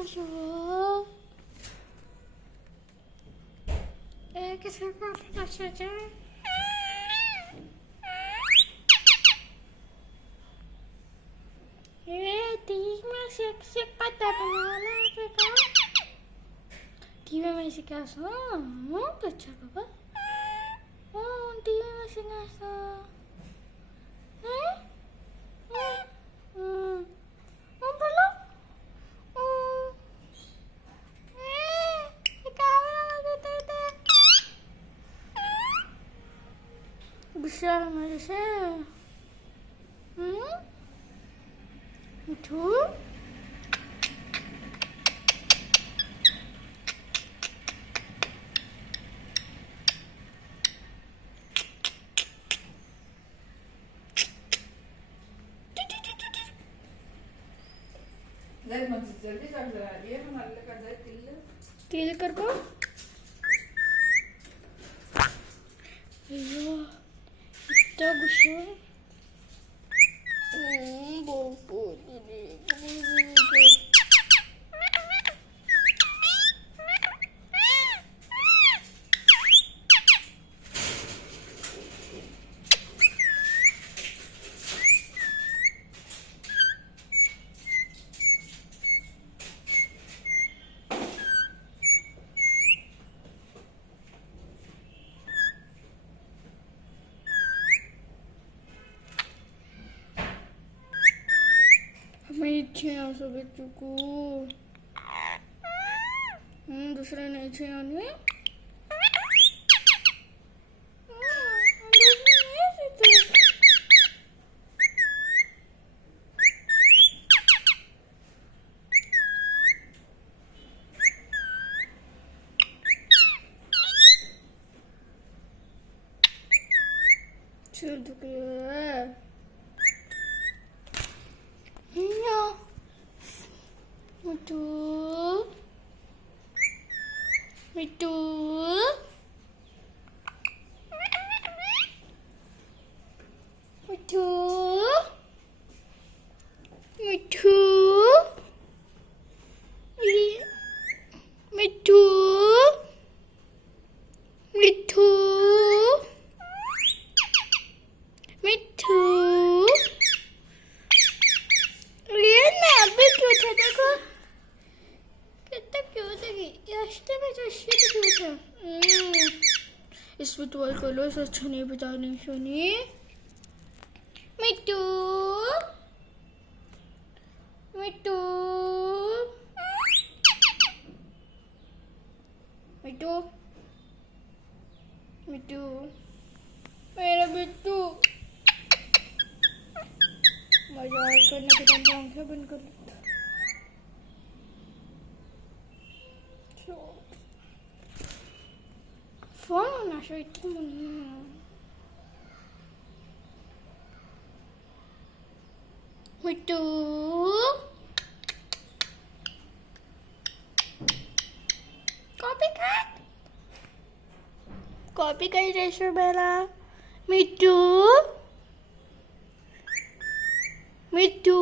masuk. Kita keluar saja. Tinggal siap-siap pada mana kita? Dia masih kasar. Mau baca apa? Oh, dia masih kasar. Belum? Besar Malaysia. Itu Til करको अय्यो इतना गुस्सा बापू मैं इच्छे असं बच्चू दुसऱ्या नाही इच्छे आणि चल दुखे Itu Riana, अभी क्यों था देखो कितना क्यूट है रास्ते में तो shit क्यूट है इसमें तो कलर अच्छा नहीं बता नहीं सुनी मिट्टू मिट्टू मिट्टू मिट्टू मेरा बिट्टू मजाक करने के टाइम आंखें बंद कर लेता फोन होना चाहिए मिट्टू कॉपी कर रेशो बेला मिट्टू मिट्टू